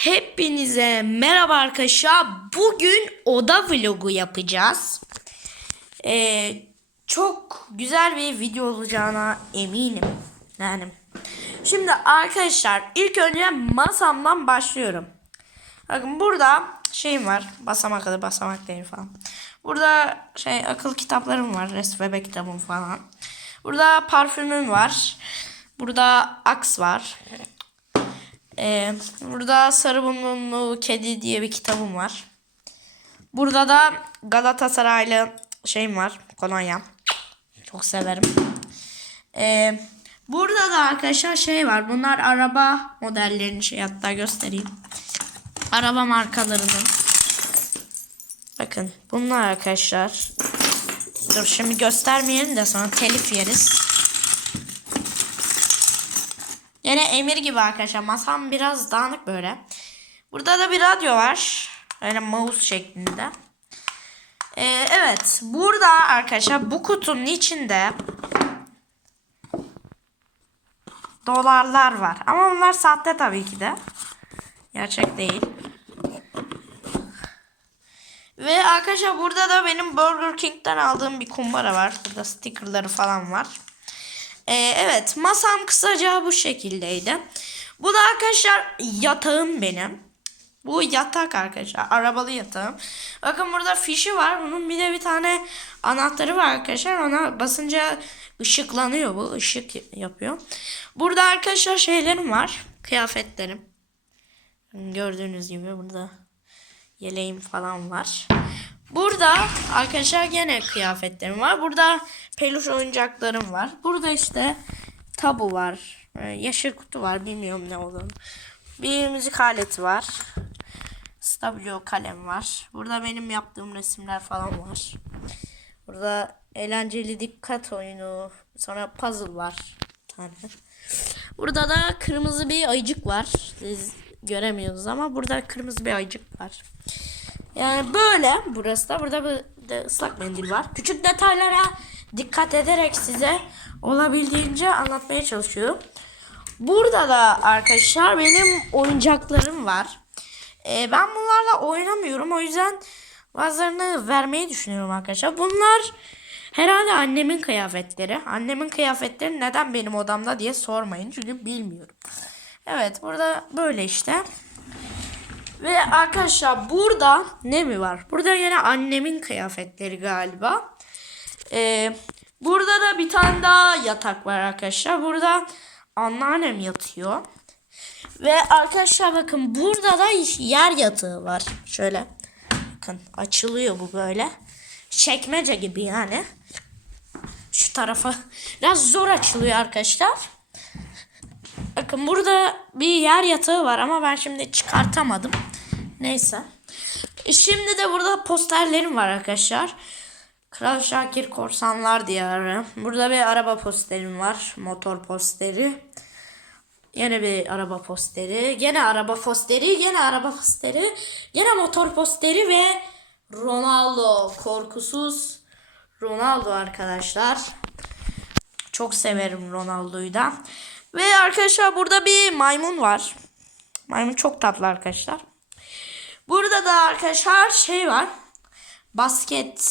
Hepinize merhaba arkadaşlar. Bugün oda vlogu yapacağız. Ee, çok güzel bir video olacağına eminim. Yani. Şimdi arkadaşlar ilk önce masamdan başlıyorum. Bakın burada şeyim var. Basamak adı basamak değil falan. Burada şey akıl kitaplarım var. Resim bebek kitabım falan. Burada parfümüm var. Burada aks var. Ee, burada Sarı Burunlu Kedi diye bir kitabım var. Burada da Galatasaraylı şeyim var. Kolonya. Çok severim. Ee, burada da arkadaşlar şey var. Bunlar araba modellerini şey hatta göstereyim. Araba markalarının. Bakın bunlar arkadaşlar. Dur şimdi göstermeyelim de sonra telif yeriz. Yine emir gibi arkadaşlar. Masam biraz dağınık böyle. Burada da bir radyo var. Öyle mouse şeklinde. Ee, evet. Burada arkadaşlar bu kutunun içinde dolarlar var. Ama bunlar sahte tabii ki de. Gerçek değil. Ve arkadaşlar burada da benim Burger King'den aldığım bir kumbara var. Burada stickerları falan var. Ee, evet masam kısaca bu şekildeydi. Bu da arkadaşlar yatağım benim. Bu yatak arkadaşlar. Arabalı yatağım. Bakın burada fişi var. Bunun bir de bir tane anahtarı var arkadaşlar. Ona basınca ışıklanıyor bu. ışık yapıyor. Burada arkadaşlar şeylerim var. Kıyafetlerim. Gördüğünüz gibi burada yeleğim falan var. Burada arkadaşlar gene kıyafetlerim var. Burada peluş oyuncaklarım var. Burada işte tabu var. Ee, Yeşil kutu var. Bilmiyorum ne olduğunu. Bir müzik aleti var. Stabilo kalem var. Burada benim yaptığım resimler falan var. Burada eğlenceli dikkat oyunu. Sonra puzzle var. Bir tane. Burada da kırmızı bir ayıcık var. Siz göremiyorsunuz ama burada kırmızı bir ayıcık var. Yani böyle burası da. Burada bir de ıslak mendil var. Küçük detaylara dikkat ederek size olabildiğince anlatmaya çalışıyorum. Burada da arkadaşlar benim oyuncaklarım var. Ee, ben bunlarla oynamıyorum. O yüzden bazılarını vermeyi düşünüyorum arkadaşlar. Bunlar herhalde annemin kıyafetleri. Annemin kıyafetleri neden benim odamda diye sormayın. Çünkü bilmiyorum. Evet burada böyle işte. Ve arkadaşlar burada ne mi var? Burada yine annemin kıyafetleri galiba. Ee, burada da bir tane daha yatak var arkadaşlar. Burada anneannem yatıyor. Ve arkadaşlar bakın burada da yer yatağı var. Şöyle bakın açılıyor bu böyle. Çekmece gibi yani. Şu tarafa biraz zor açılıyor arkadaşlar. Bakın burada bir yer yatağı var ama ben şimdi çıkartamadım. Neyse. Şimdi de burada posterlerim var arkadaşlar. Kral Şakir Korsanlar Diyarı. Burada bir araba posterim var. Motor posteri. Yine bir araba posteri. Gene araba posteri. Gene araba posteri. Gene motor posteri ve Ronaldo. Korkusuz Ronaldo arkadaşlar. Çok severim Ronaldo'yu da. Ve arkadaşlar burada bir maymun var. Maymun çok tatlı arkadaşlar. Burada da arkadaşlar şey var. Basket